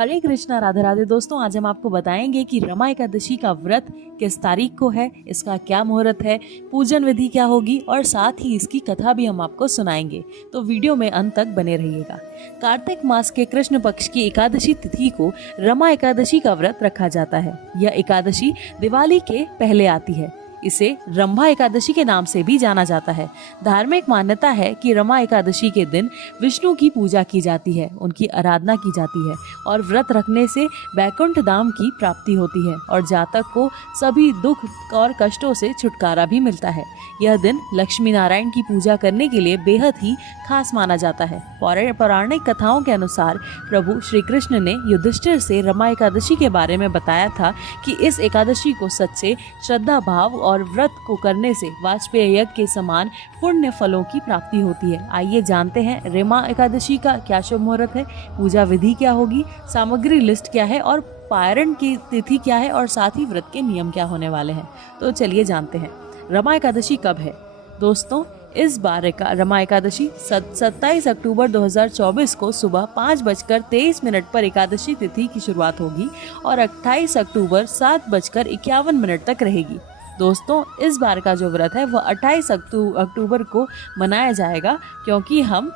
हरे कृष्णा, राधे राधे। दोस्तों, आज हम आपको बताएंगे कि रमा एकादशी का व्रत किस तारीख को है, इसका क्या मुहूर्त है, पूजन विधि क्या होगी और साथ ही इसकी कथा भी हम आपको सुनाएंगे। तो वीडियो में अंत तक बने रहिएगा। कार्तिक मास के कृष्ण पक्ष की एकादशी तिथि को रमा एकादशी का व्रत रखा जाता है। यह एकादशी दिवाली के पहले आती है। इसे रंभा एकादशी के नाम से भी जाना जाता है। धार्मिक मान्यता है कि रमा एकादशी के दिन विष्णु की पूजा की जाती है, उनकी आराधना की जाती है और व्रत रखने से वैकुंठ धाम की प्राप्ति होती है और जातक को सभी दुख और कष्टों से छुटकारा भी मिलता है। यह दिन लक्ष्मी नारायण की पूजा करने के लिए बेहद ही खास माना जाता है। पौराणिक कथाओं के अनुसार प्रभु श्री कृष्ण ने युधिष्ठिर से रमा एकादशी के बारे में बताया था कि इस एकादशी को सच्चे श्रद्धा भाव और व्रत को करने से वाजपेय यज्ञ के समान पुण्य फलों की प्राप्ति होती है। आइए जानते हैं रमा एकादशी का क्या शुभ मुहूर्त है, पूजा विधि क्या होगी, सामग्री लिस्ट क्या है और पारण की तिथि क्या है और साथ ही व्रत के नियम क्या होने वाले हैं। तो चलिए जानते हैं रमा एकादशी कब है। दोस्तों, इस बार का रमा एकादशी 27 अक्टूबर 2024 को सुबह 5:23 पर एकादशी तिथि की शुरुआत होगी और 28 अक्टूबर 7:51 तक रहेगी। दोस्तों, इस बार का जो व्रत है वह 28 अक्टूबर को मनाया जाएगा क्योंकि हम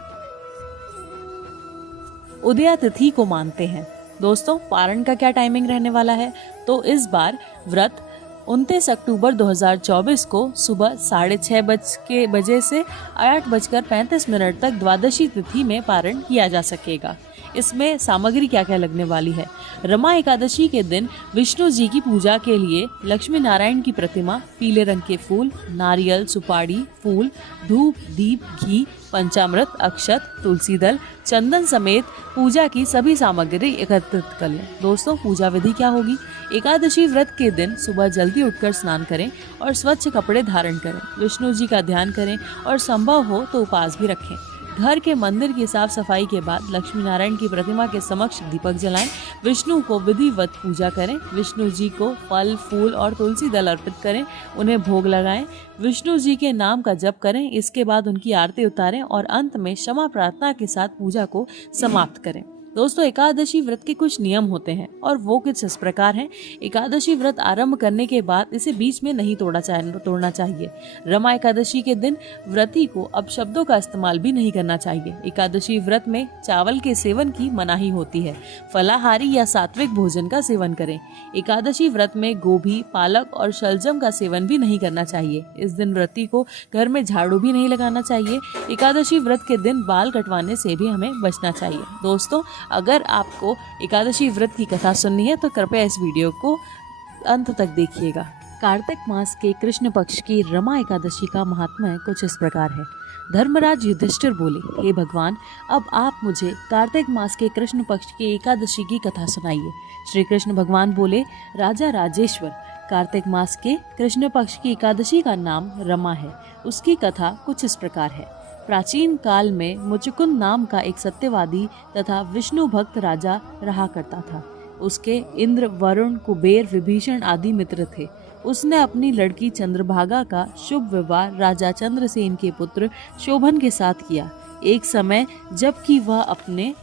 उदया तिथि को मानते हैं। दोस्तों, पारण का क्या टाइमिंग रहने वाला है, तो इस बार व्रत 29 अक्टूबर 2024 को सुबह 6:30 बजे से 8:35 तक द्वादशी तिथि में पारण किया जा सकेगा। इसमें सामग्री क्या क्या लगने वाली है। रमा एकादशी के दिन विष्णु जी की पूजा के लिए लक्ष्मी नारायण की प्रतिमा, पीले रंग के फूल, नारियल, सुपारी, फूल, धूप, दीप, घी, पंचामृत, अक्षत, तुलसी दल, चंदन समेत पूजा की सभी सामग्री एकत्रित कर लें। दोस्तों, पूजा विधि क्या होगी। एकादशी व्रत के दिन सुबह जल्दी उठकर स्नान करें और स्वच्छ कपड़े धारण करें। विष्णु जी का ध्यान करें और संभव हो तो उपवास भी रखें। घर के मंदिर की साफ सफाई के बाद लक्ष्मी नारायण की प्रतिमा के समक्ष दीपक जलाएं। विष्णु को विधिवत पूजा करें। विष्णु जी को फल, फूल और तुलसी दल अर्पित करें। उन्हें भोग लगाएं। विष्णु जी के नाम का जप करें। इसके बाद उनकी आरती उतारें और अंत में क्षमा प्रार्थना के साथ पूजा को समाप्त करें। दोस्तों, एकादशी व्रत के कुछ नियम होते हैं और वो कुछ इस प्रकार हैं। एकादशी व्रत आरंभ करने के बाद इसे बीच में नहीं तोड़ना चाहिए। रमा एकादशी के दिन व्रती को अपशब्दों का इस्तेमाल भी नहीं करना चाहिए। एकादशी व्रत में चावल के सेवन की मनाही होती है। फलाहारी या सात्विक भोजन का सेवन करें। एकादशी व्रत में गोभी, पालक और शलजम का सेवन भी नहीं करना चाहिए। इस दिन व्रती को घर में झाड़ू भी नहीं लगाना चाहिए। एकादशी व्रत के दिन बाल कटवाने से भी हमें बचना चाहिए। दोस्तों, अगर आपको एकादशी व्रत की कथा सुननी है तो कृपया इस वीडियो को अंत तक देखिएगा। कार्तिक मास के कृष्ण पक्ष की रमा एकादशी का महात्म्य कुछ इस प्रकार है। धर्मराज युधिष्ठिर बोले, हे भगवान, अब आप मुझे कार्तिक मास के कृष्ण पक्ष की एकादशी की कथा सुनाइए। श्री कृष्ण भगवान बोले, राजा राजेश्वर, कार्तिक मास के कृष्ण पक्ष की एकादशी का नाम रमा है। उसकी कथा कुछ इस प्रकार है। प्राचीन काल में मुचुकुंद नाम का एक सत्यवादी तथा विष्णु भक्त राजा रहा करता था। उसके इंद्र, वरुण, कुबेर, विभीषण आदि मित्र थे। उसने अपनी लड़की चंद्रभागा का शुभ विवाह राजा चंद्रसेन के पुत्र शोभन के साथ किया। एक समय जबकि वह अपने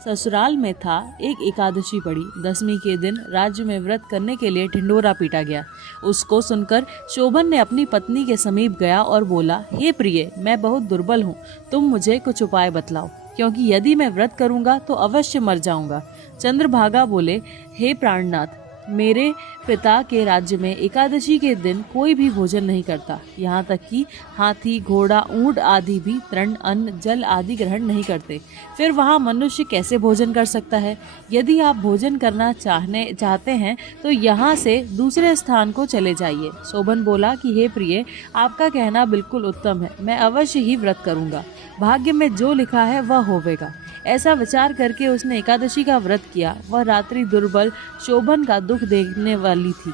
ससुराल में था, एक एकादशी पड़ी। 10वीं के दिन राज्य में व्रत करने के लिए ढिंढोरा पीटा गया। उसको सुनकर शोभन ने अपनी पत्नी के समीप गया और बोला, हे प्रिय, मैं बहुत दुर्बल हूँ, तुम मुझे कुछ उपाय बतलाओ, क्योंकि यदि मैं व्रत करूँगा तो अवश्य मर जाऊँगा। चंद्रभागा बोले, हे प्राणनाथ, मेरे पिता के राज्य में एकादशी के दिन कोई भी भोजन नहीं करता। यहाँ तक कि हाथी, घोड़ा, ऊंट आदि भी तृण, अन्न, जल आदि ग्रहण नहीं करते। फिर वहाँ मनुष्य कैसे भोजन कर सकता है। यदि आप भोजन करना चाहते हैं तो यहाँ से दूसरे स्थान को चले जाइए। शोभन बोला कि हे प्रिय, आपका कहना बिल्कुल उत्तम है, मैं अवश्य ही व्रत करूँगा। भाग्य में जो लिखा है वह होवेगा। ऐसा विचार करके उसने एकादशी का व्रत किया। वह रात्रि दुर्बल शोभन का दुख देखने वाली थी।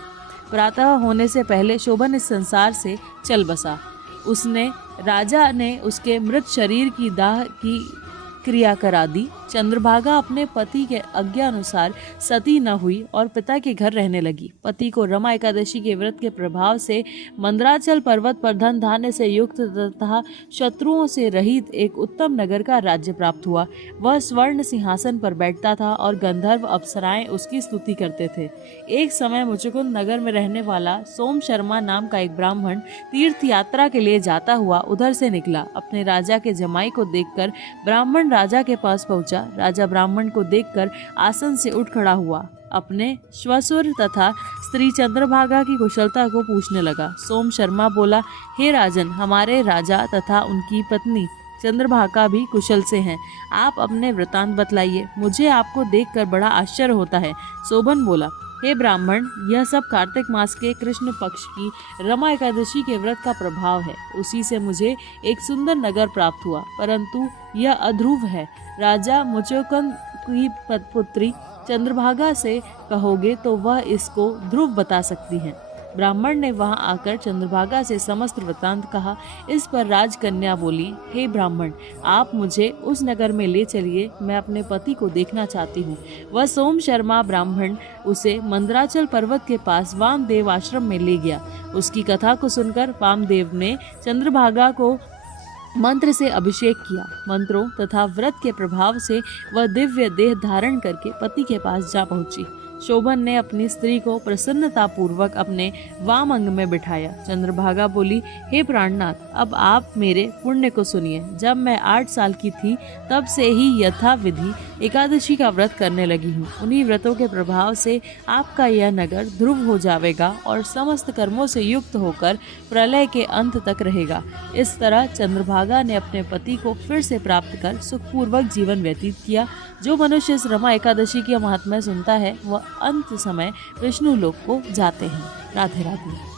प्रातः होने से पहले शोभन इस संसार से चल बसा। राजा ने उसके मृत शरीर की दाह की क्रिया करा दी। चंद्रभागा अपने पति के आज्ञा अनुसार सती न हुई और पिता के घर रहने लगी। पति को रमा एकादशी के व्रत के प्रभाव से मंदराचल पर्वत पर धन धान्य से युक्त तथा शत्रुओं से रहित एक उत्तम नगर का राज्य प्राप्त हुआ। वह स्वर्ण सिंहासन पर बैठता था और गंधर्व अप्सराएं उसकी स्तुति करते थे। एक समय मुचुकुंद नगर में रहने वाला सोम शर्मा नाम का एक ब्राह्मण तीर्थ यात्रा के लिए जाता हुआ उधर से निकला। अपने राजा के जमाई को देखकर ब्राह्मण राजा के पास पहुंचा। राजा ब्राह्मण को देखकर आसन से उठ खड़ा हुआ। अपने श्वशुर तथा स्त्री चंद्रभागा की कुशलता को पूछने लगा। सोम शर्मा बोला, हे राजन, हमारे राजा तथा उनकी पत्नी चंद्रभागा भी कुशल से हैं। आप अपने वृतांत बतलाइए, मुझे आपको देखकर बड़ा आश्चर्य होता है। शोभन बोला, हे ब्राह्मण, यह सब कार्तिक मास के कृष्ण पक्ष की रमा एकादशी के व्रत का प्रभाव है। उसी से मुझे एक सुंदर नगर प्राप्त हुआ, परंतु यह अध्रुव है। राजा मुचुकुंद की पुत्री चंद्रभागा से कहोगे तो वह इसको ध्रुव बता सकती है। ब्राह्मण ने वहां आकर चंद्रभागा से समस्त वृतांत कहा। इस पर राजकन्या बोली, हे ब्राह्मण, आप मुझे उस नगर में ले चलिए, मैं अपने पति को देखना चाहती हूँ। वह सोम शर्मा ब्राह्मण उसे मंदराचल पर्वत के पास वामदेव आश्रम में ले गया। उसकी कथा को सुनकर वामदेव ने चंद्रभागा को मंत्र से अभिषेक किया। मंत्रों तथा व्रत के प्रभाव से वह दिव्य देह धारण करके पति के पास जा पहुंची। शोभन ने अपनी स्त्री को प्रसन्नता पूर्वक अपने वाम अंग में बिठाया। चंद्रभागा बोली, हे प्राणनाथ, अब आप मेरे पुण्य को सुनिए। जब मैं 8 साल की थी तब से ही यथा विधि एकादशी का व्रत करने लगी हूँ। उन्हीं व्रतों के प्रभाव से आपका यह नगर ध्रुव हो जाएगा और समस्त कर्मों से युक्त होकर प्रलय के अंत तक रहेगा। इस तरह चंद्रभागा ने अपने पति को फिर से प्राप्त कर सुखपूर्वक जीवन व्यतीत किया। जो मनुष्य इस रमा एकादशी की महात्म्य सुनता है वह अंत समय विष्णु लोक को जाते हैं। राधे राधे।